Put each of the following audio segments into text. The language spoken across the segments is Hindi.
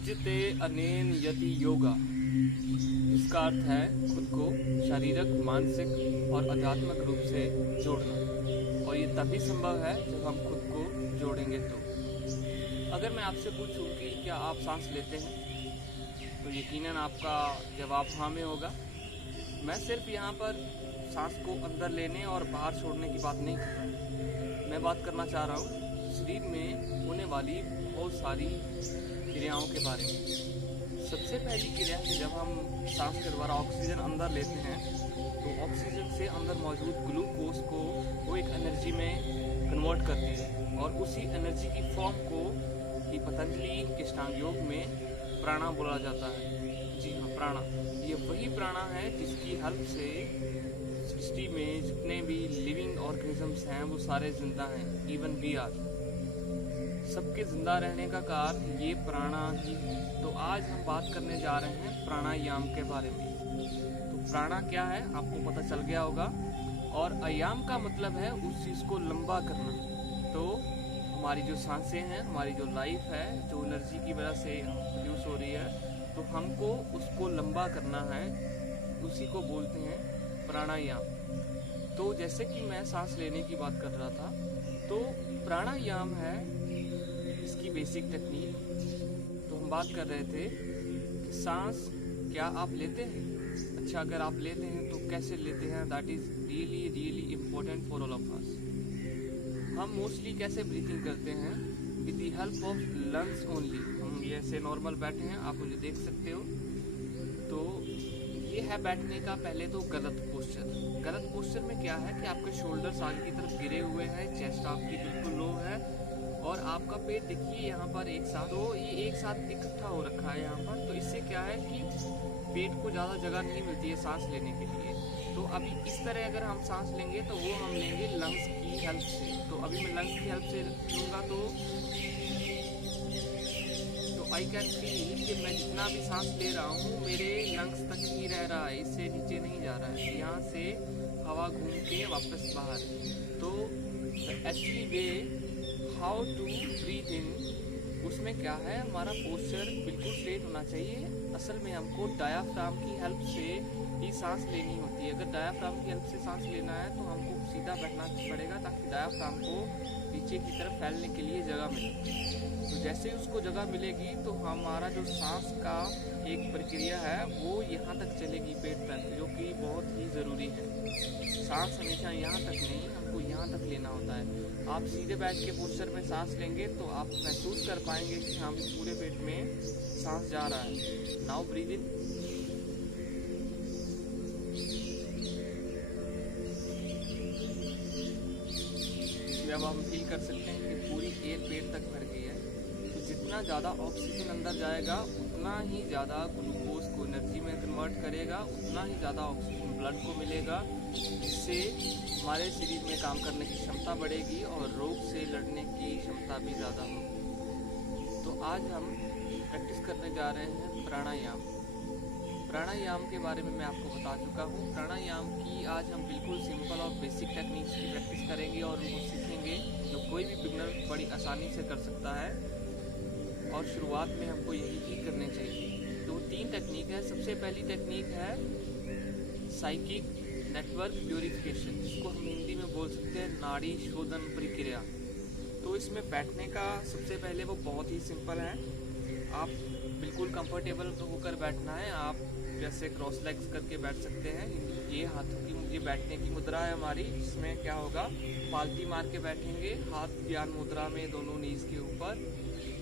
युज्यते अनेन यति योगा, इसका अर्थ है खुद को शारीरिक, मानसिक और आध्यात्मिक रूप से जोड़ना। और ये तभी संभव है जब हम खुद को जोड़ेंगे। तो अगर मैं आपसे पूछूं कि क्या आप सांस लेते हैं, तो यकीनन आपका जवाब हाँ में होगा। मैं सिर्फ यहाँ पर सांस को अंदर लेने और बाहर छोड़ने की बात नहीं कर रहा। मैं बात करना चाह रहा हूँ शरीर में होने वाली बहुत सारी क्रियाओं के बारे में। सबसे पहली क्रिया कि जब हम सांस के द्वारा ऑक्सीजन अंदर लेते हैं, तो ऑक्सीजन से अंदर मौजूद ग्लूकोज को वो एक एनर्जी में कन्वर्ट करती है, और उसी एनर्जी की फॉर्म को ही पतंजलि कृष्णांग योग में प्राणा बोला जाता है। जी हाँ, प्राणा। ये वही प्राणा है जिसकी हेल्प से सृष्टि में जितने भी लिविंग ऑर्गेनिजम्स हैं वो सारे जिंदा हैं। Even we are. सबके जिंदा रहने का कारण ये प्राणा ही है। तो आज हम बात करने जा रहे हैं प्राणायाम के बारे में। तो प्राणा क्या है आपको पता चल गया होगा, और आयाम का मतलब है उस चीज़ को लंबा करना। तो हमारी जो सांसें हैं, हमारी जो लाइफ है, जो एनर्जी की वजह से प्रोड्यूस हो रही है, तो हमको उसको लंबा करना है, उसी को बोलते हैं प्राणायाम। तो जैसे कि मैं सांस लेने की बात कर रहा था, तो प्राणायाम है इसकी बेसिक टेक्निक। तो हम बात कर रहे थे कि सांस क्या आप लेते हैं? अच्छा, अगर आप लेते हैं तो कैसे लेते हैं? That is really really important for all of us. हम मोस्टली कैसे ब्रीथिंग करते हैं? With the help of lungs only. हम जैसे नॉर्मल बैठे हैं, आप मुझे देख सकते हो। तो ये है बैठने का पहले तो गलत पोस्चर। गलत पोस्चर में क्या है कि आपके शोल्डर्स आगे की तरफ गिरे हुए हैं, चेस्ट आपकी बिल्कुल लो है, और आपका पेट देखिए यहाँ पर एक साथ, तो ये एक साथ इकट्ठा हो रखा है यहाँ पर। तो इससे क्या है कि पेट को ज़्यादा जगह नहीं मिलती है सांस लेने के लिए। तो अभी इस तरह अगर हम सांस लेंगे तो वो हम लेंगे लंग्स की हेल्प से। तो अभी मैं लंग्स की हेल्प से लूँगा तो आई कैन फील कि मैं जितना भी सांस ले रहा हूँ मेरे लंग्स तक ही रह रहा है, इससे नीचे नहीं जा रहा है। यहाँ से हवा घूम के वापस बाहर। तो actually way how to breathe in, उसमें क्या है, हमारा पोस्चर बिल्कुल स्ट्रेट होना चाहिए। असल में हमको डायाफ्राम की हेल्प से ही सांस लेनी होती है। अगर डायाफ्राम की हेल्प से सांस लेना है तो हमको सीधा बैठना पड़ेगा, ताकि डायाफ्राम को नीचे की तरफ फैलने के लिए जगह मिले। तो जैसे ही उसको जगह मिलेगी तो हमारा जो सांस का एक प्रक्रिया है वो यहाँ तक चलेगी, पेट तक, जो कि बहुत ही ज़रूरी है। सांस हमेशा यहाँ तक नहीं, हमको यहाँ तक लेना होता है। आप सीधे बैठ के पोस्चर में सांस लेंगे तो आप महसूस कर पाएंगे कि हाँ भी पूरे पेट में सांस जा रहा है। नाउ ब्रीथ इन। अब हम फील कर सकते हैं कि पूरी एयर पेट तक भर गई है। तो जितना ज़्यादा ऑक्सीजन अंदर जाएगा उतना ही ज़्यादा ग्लूकोज को एनर्जी में कन्वर्ट करेगा, उतना ही ज़्यादा ऑक्सीजन ब्लड को मिलेगा, जिससे हमारे शरीर में काम करने की क्षमता बढ़ेगी और रोग से लड़ने की क्षमता भी ज़्यादा होगी। तो आज हम प्रैक्टिस करने जा रहे हैं प्राणायाम। प्राणायाम के बारे में मैं आपको बता चुका हूँ। प्राणायाम की आज हम बिल्कुल सिंपल और बेसिक टेक्निक्स की प्रैक्टिस करेंगे और उनको सीखेंगे, जो कोई भी बिगनर बड़ी आसानी से कर सकता है, और शुरुआत में हमको यही ही करने चाहिए। तो 3 टेक्निक है। सबसे पहली टेक्निक है साइकिक नेटवर्क प्यूरिफिकेशन, जिसको हम हिंदी में बोल सकते हैं नाड़ी शोधन प्रक्रिया। तो इसमें बैठने का सबसे पहले वो बहुत ही सिंपल है। आप बिल्कुल कंफर्टेबल होकर बैठना है। आप जैसे क्रॉस लेग्स करके बैठ सकते हैं। ये हाथों की ये बैठने की मुद्रा है हमारी, जिसमें क्या होगा, पालती मार के बैठेंगे, हाथ ज्ञान मुद्रा में दोनों नीज के ऊपर,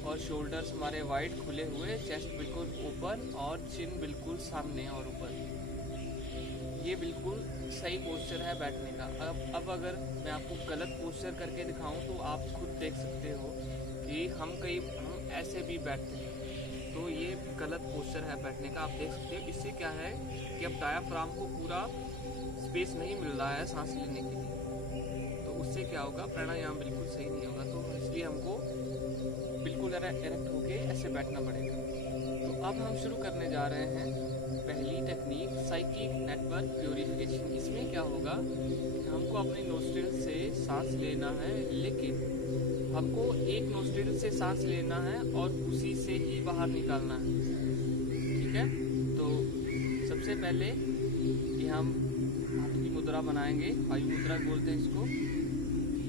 और शोल्डर्स हमारे वाइड खुले हुए, चेस्ट बिल्कुल ऊपर और चिन बिल्कुल सामने और ऊपर। ये बिल्कुल सही पोस्चर है बैठने का। अब अगर मैं आपको गलत पोस्चर करके दिखाऊं तो आप खुद देख सकते हो कि हम ऐसे भी बैठते हैं। तो ये गलत पोस्चर है बैठने का, आप देख सकते हो। इससे क्या है कि अब डायाफ्राम को पूरा स्पेस नहीं मिल रहा है सांस लेने के लिए, तो उससे क्या होगा, प्राणायाम बिल्कुल सही नहीं होगा। तो इसलिए हमको बिल्कुल एरेक्ट होके ऐसे बैठना पड़ेगा। तो अब हम शुरू करने जा रहे हैं पहली टेक्निक, साइकिक नेटवर्क प्यूरिफिकेशन। इसमें क्या होगा, हमको अपने नोस्ट्रिल से सांस लेना है, लेकिन हमको एक नोस्ट्रिल से सांस लेना है और उसी से ही बाहर निकालना है। ठीक है, तो सबसे पहले ये हम हाथों की मुद्रा बनाएंगे, वायु मुद्रा बोलते हैं इसको।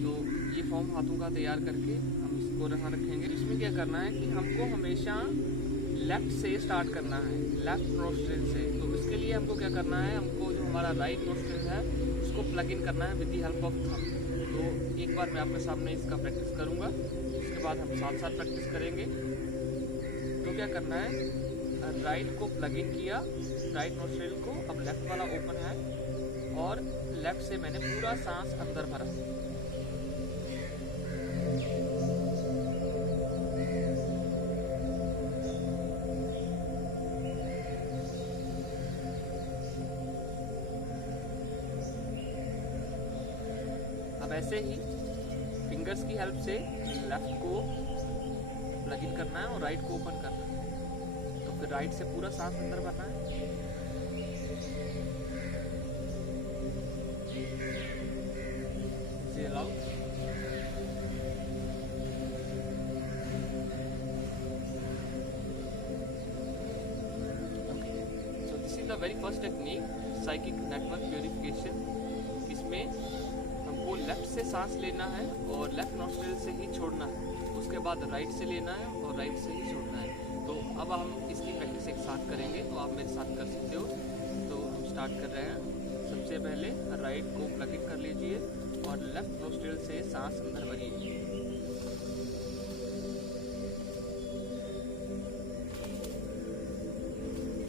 तो ये फॉर्म हाथों का तैयार करके हम इसको यहाँ रखेंगे। इसमें क्या करना है कि हमको हमेशा लेफ्ट से स्टार्ट करना है, लेफ्ट नोस्ट्रिल से। तो इसके लिए हमको क्या करना है, हमको जो हमारा राइट नोस्ट्रिल है उसको प्लग इन करना है with the help of thumb. तो एक बार मैं आपके सामने इसका प्रैक्टिस करूँगा, उसके बाद हम साथ साथ प्रैक्टिस करेंगे। तो क्या करना है, राइट को प्लग इन किया, राइट नोस्ट्रिल को, अब लेफ्ट वाला ओपन है और लेफ्ट से मैंने पूरा सांस अंदर भरा। अब ऐसे ही फिंगर्स की हेल्प से लेफ्ट को प्लग इन करना है और राइट को ओपन करना है। तो फिर राइट से पूरा सांस अंदर भरना है। इसे allow. So this is the very first technique, psychic network purification. इसमें हमको लेफ्ट से सांस लेना है और लेफ्ट नॉस्ट्रिल से ही छोड़ना है, उसके बाद राइट से लेना है और राइट से ही छोड़ना है। तो अब हम इसकी प्रैक्टिस एक साथ करेंगे, तो आप मेरे साथ कर सकते हो। तो हम स्टार्ट कर रहे हैं। सबसे पहले राइट को प्लग इन कर लीजिए और लेफ्ट नॉस्ट्रिल से सांस अंदर भरिए।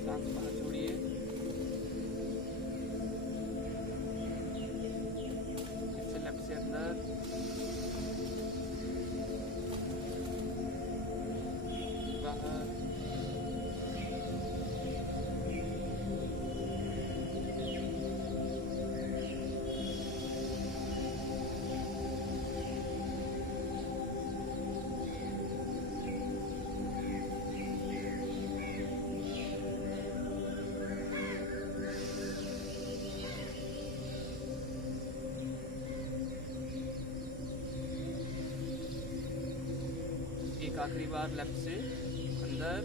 सांस बाहर छोड़िए। लेफ्ट से अंदर, बाहर, एक आखिरी बार लेफ्ट से अंदर,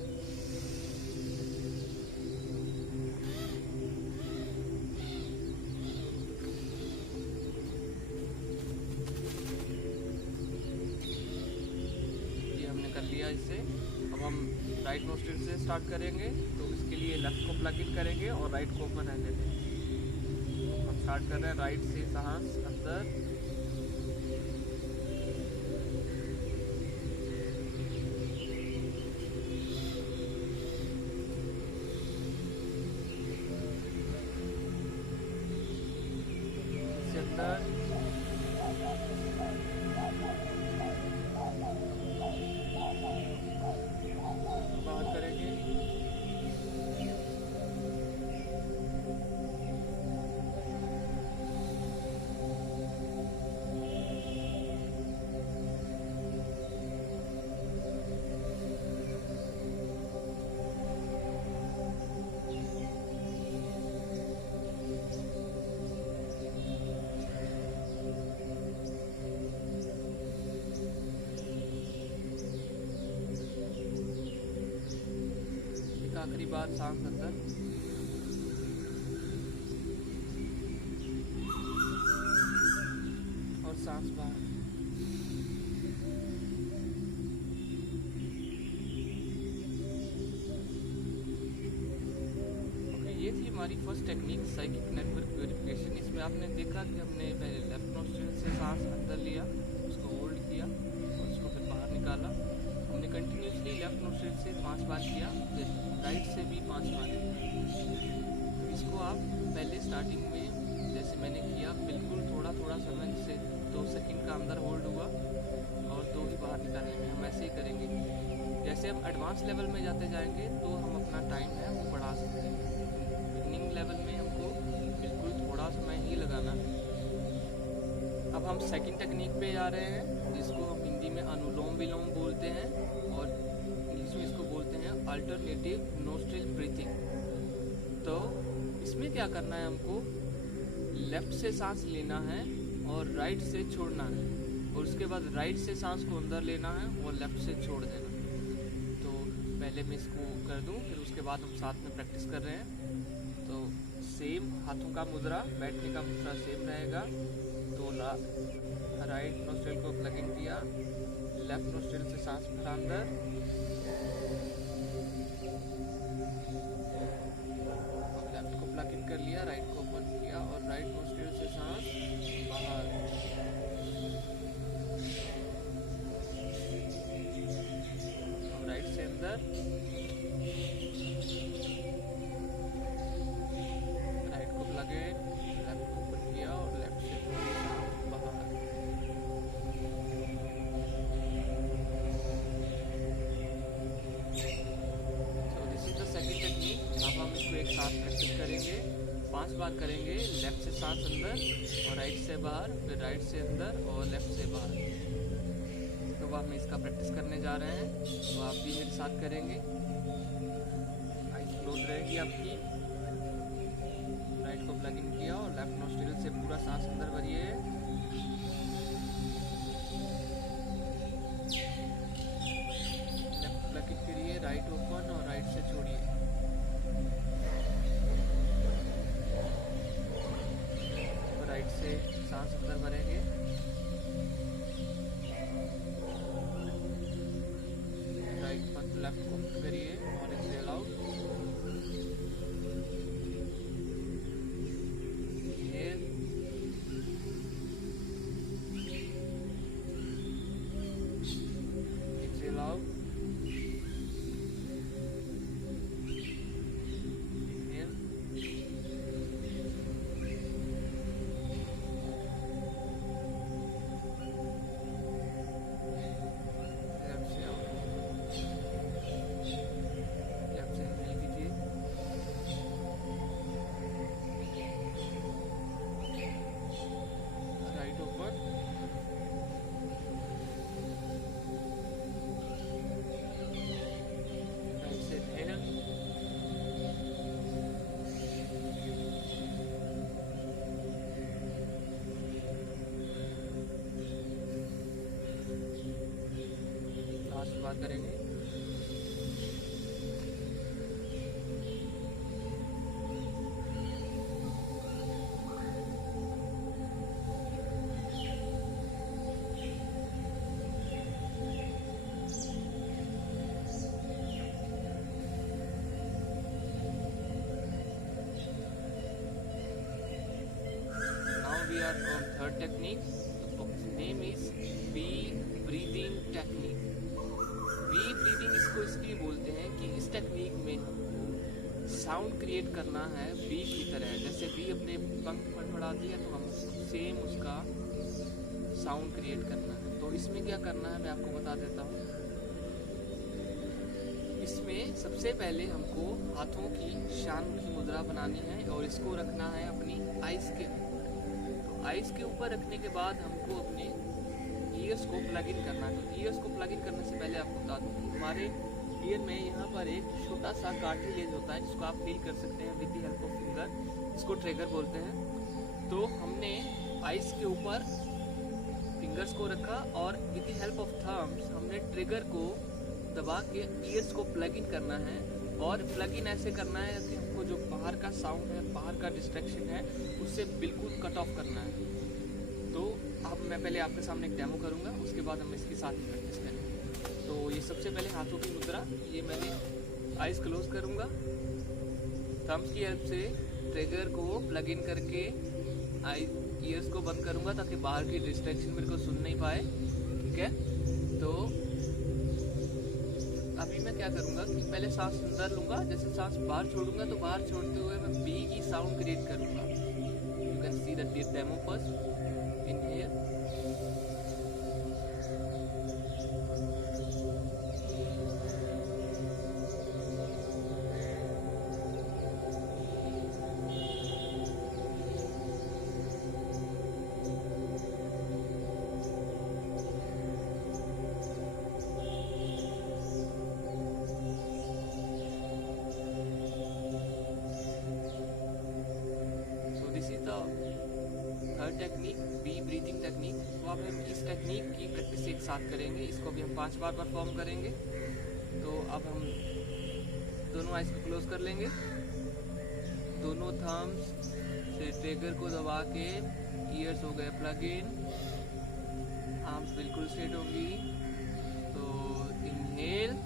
ये हमने कर लिया इससे। अब हम राइट नोस्ट्रिल से स्टार्ट करेंगे, तो इसके लिए लेफ्ट को प्लग इन करेंगे और राइट को ओपन रहने देंगे। तो हम स्टार्ट कर रहे हैं राइट से सांस अंदर, बाहर करेंगे। आखिरी बार सांस अंदर, और सांस बाहर। ये थी हमारी first technique, psychic network purification. इसमें आपने देखा कि हमने पहले लेफ्ट नोस्ट्रिल से सांस अंदर लिया, उसको होल्ड किया और उसको फिर बाहर निकाला। हमने कंटिन्यूसली लेफ्ट नोस्ट्रिल से 5 बार किया, फिर राइट से भी 5 बार। तो इसको आप पहले स्टार्टिंग में जैसे मैंने किया, बिल्कुल थोड़ा थोड़ा समय, जैसे 2 सेकंड का अंदर होल्ड हुआ और 2 ही बाहर निकालने में, हम ऐसे ही करेंगे। जैसे हम एडवांस लेवल में जाते जाएंगे तो हम अपना टाइम है वो बढ़ा सकते हैं। बिगिनिंग लेवल में हमको बिल्कुल थोड़ा समय ही लगाना है। अब हम सेकंड टेक्निक पे जा रहे हैं, जिसको हम हिंदी में अनुलोम विलोम बोलते हैं और इंग्लिश में इसको बोलते हैं अल्टरनेटिव नोस्ट्रिल ब्रीथिंग। तो इसमें क्या करना है, हमको लेफ्ट से सांस लेना है और राइट से छोड़ना है। और उसके बाद राइट से सांस को अंदर लेना है और लेफ्ट से छोड़ देना। तो पहले मैं इसको कर दूं, फिर उसके बाद हम साथ में प्रैक्टिस कर रहे हैं। तो सेम हाथों का मुद्रा, बैठने का मुद्रा सेम रहेगा। तो राइट नोस्ट्रिल को प्लग इन किया, लेफ्ट नोस्ट्रिल से सांस भरा अंदर, लेफ्ट को प्लग इन कर लिया, राइट को ओपन किया और राइट नोस्ट्रिल से सांस बाहर। अब राइट से अंदर, राइट को प्लग इन, लेफ्ट को ओपन किया और लेफ्ट से छोड़ी सांस बाहर। Second technique. अब हम इसको एक साथ प्रैक्टिस करेंगे, 5 बार करेंगे। लेफ्ट से सांस अंदर और राइट से बाहर, फिर राइट से अंदर और लेफ्ट से बाहर। तो अब हम इसका प्रैक्टिस करने जा रहे हैं, तो आप भी मेरे साथ करेंगे। आइज क्लोज रहेगी आपकी। राइट को प्लग इन किया और लेफ्ट नोस्ट्रिल से पूरा सांस अंदर भरिए, लेफ्ट प्लग इन करिए, राइट ओपन और राइट से छोड़िए। राइट से सांस अंदर भरेंगे, राइट पर लेफ्ट को करिए और exhale out. Inhale, exhale out. बात करेंगे। Now we are on third technique. The name is B breathing technique. B breathing इसको इसलिए बोलते हैं कि इस टेक्निक में हमको साउंड क्रिएट करना है बी की तरह। जैसे बी अपने पंख फड़फड़ाती है तो हम सेम उसका साउंड क्रिएट करना है। तो इसमें क्या करना है मैं आपको बता देता हूँ। इसमें सबसे पहले हमको हाथों की शांत मुद्रा बनानी है और इसको रखना है अपनी आइज के ऊपर। तो आइज के ऊपर रखने के बाद हमको अपने ईयर्स को प्लग इन करना है। तो ईयर्स को प्लग इन करने से पहले आपको बता दूं कि हमारे ईयर में यहाँ पर एक छोटा सा कार्टिलेज होता है जिसको आप फील कर सकते हैं with the help of finger, इसको ट्रिगर बोलते हैं। तो हमने आइस के ऊपर फिंगर्स को रखा और with the help of thumbs हमने ट्रिगर को दबा के ईयर्स को प्लग इन करना है। और प्लग इन ऐसे करना है कि हमको जो बाहर का साउंड है, बाहर का डिस्ट्रैक्शन है, उससे बिल्कुल कट ऑफ करना है। तो अब मैं पहले आपके सामने एक डेमो करूंगा, उसके बाद हम इसके साथ में प्रैक्टिस करेंगे। तो ये सबसे पहले हाथों की मुद्रा, ये मैंने आइज क्लोज करूंगा, थम्स की हेल्प से ट्रिगर को प्लग इन करके ईयर्स को बंद करूंगा ताकि बाहर की डिस्ट्रैक्शन मेरे को सुन नहीं पाए। ठीक है, तो अभी मैं क्या करूंगा कि पहले सांस अंदर लूंगा, जैसे सांस बाहर छोड़ूंगा तो बाहर छोड़ते हुए मैं बी की साउंड क्रिएट करूंगा। You can see that demo first. Inhale, so this is the third technique, B breathing technique. अब हम इस टेक्निक की प्रैक्टिस एक साथ करेंगे। इसको भी हम 5 बार परफॉर्म करेंगे। तो अब हम दोनों आइज को क्लोज कर लेंगे, दोनों थम्स से ट्रिगर को दबा के ईयर्स हो गए प्लग इन, आर्म्स बिल्कुल स्ट्रेट होंगी। तो इनहेल,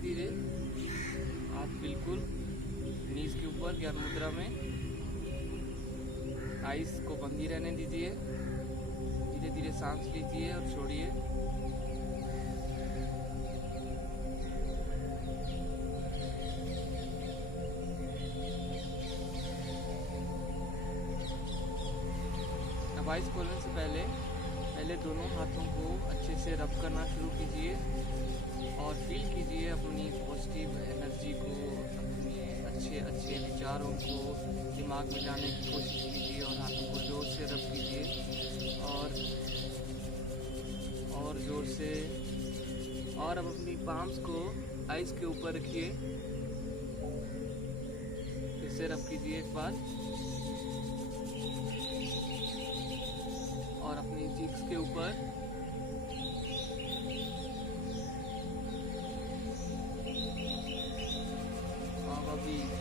धीरे हाथ बिल्कुल नीज के ऊपर ज्ञान मुद्रा में, आइस को बंद ही रहने दीजिए। धीरे धीरे सांस लीजिए और छोड़िए। अब आइस खोलने से पहले दोनों हाथों को अच्छे से रब करना शुरू कीजिए और फील कीजिए अपनी पॉजिटिव एनर्जी को, अपने अच्छे अच्छे विचारों को दिमाग में लाने की कोशिश कीजिए और हाथों को जोर से रब कीजिए और जोर से। और अब अपनी पाम्स को आइस के ऊपर रखिए, फिर से रब कीजिए एक बार और अपनी चीक्स के ऊपर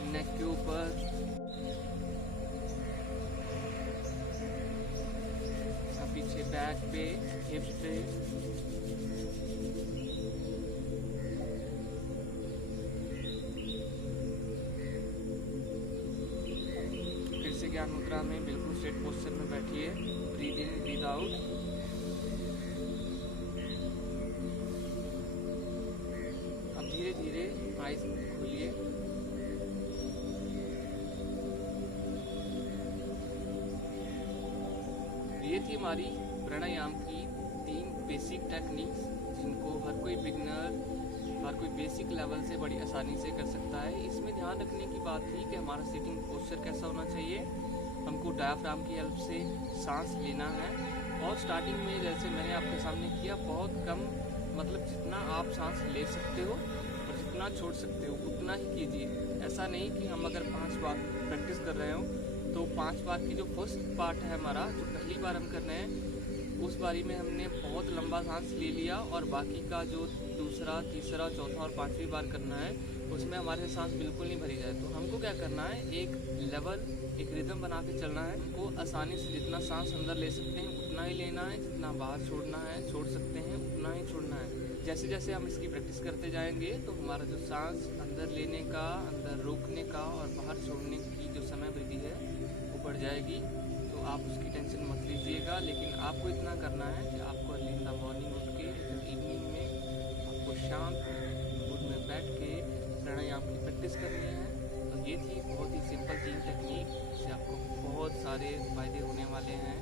नेक के ऊपर, पीछे बैक पे, हिप्स पे, फिर से ज्ञान मुद्रा में बिल्कुल स्ट्रेट पोस्चर में बैठिए। Breathe in, breathe out. अब धीरे धीरे आइज खोलिए। ये थी हमारी प्राणायाम की 3 बेसिक टेक्निक्स, जिनको हर कोई बिगनर, हर कोई बेसिक लेवल से बड़ी आसानी से कर सकता है। इसमें ध्यान रखने की बात थी कि हमारा सिटिंग पोस्चर कैसा होना चाहिए। हमको डायफ्राम की हेल्प से सांस लेना है और स्टार्टिंग में जैसे मैंने आपके सामने किया, बहुत कम, मतलब जितना आप सांस ले सकते हो और जितना छोड़ सकते हो उतना ही कीजिए। ऐसा नहीं कि हम अगर 5 बार प्रैक्टिस कर रहे हो तो 5 बार की जो फर्स्ट पार्ट है हमारा, जो पहली बार हम करने हैं, उस बारी में हमने बहुत लंबा सांस ले लिया और बाकी का जो दूसरा, तीसरा, चौथा और 5वीं बार करना है उसमें हमारे सांस बिल्कुल नहीं भरी जाए। तो हमको क्या करना है, एक लेवल, एक रिदम बना के चलना है। हमको आसानी से जितना सांस अंदर ले सकते हैं उतना ही लेना है, जितना बाहर छोड़ सकते हैं उतना ही छोड़ना है। जैसे जैसे हम इसकी प्रैक्टिस करते जाएंगे तो हमारा जो सांस अंदर लेने का, अंदर रोकने का और बाहर छोड़ने की जो समय वृद्धि है वो बढ़ जाएगी। तो आप उसकी टेंशन मत लीजिएगा, लेकिन आपको इतना करना है कि आपको अर्ली इन द मॉर्निंग उठ के इवनिंग में आपको शांत मूड में बैठ के प्राणायाम की प्रैक्टिस करनी है। तो ये थी बहुत ही सिंपल 3 टेक्निक, जिससे आपको बहुत सारे फ़ायदे होने वाले हैं।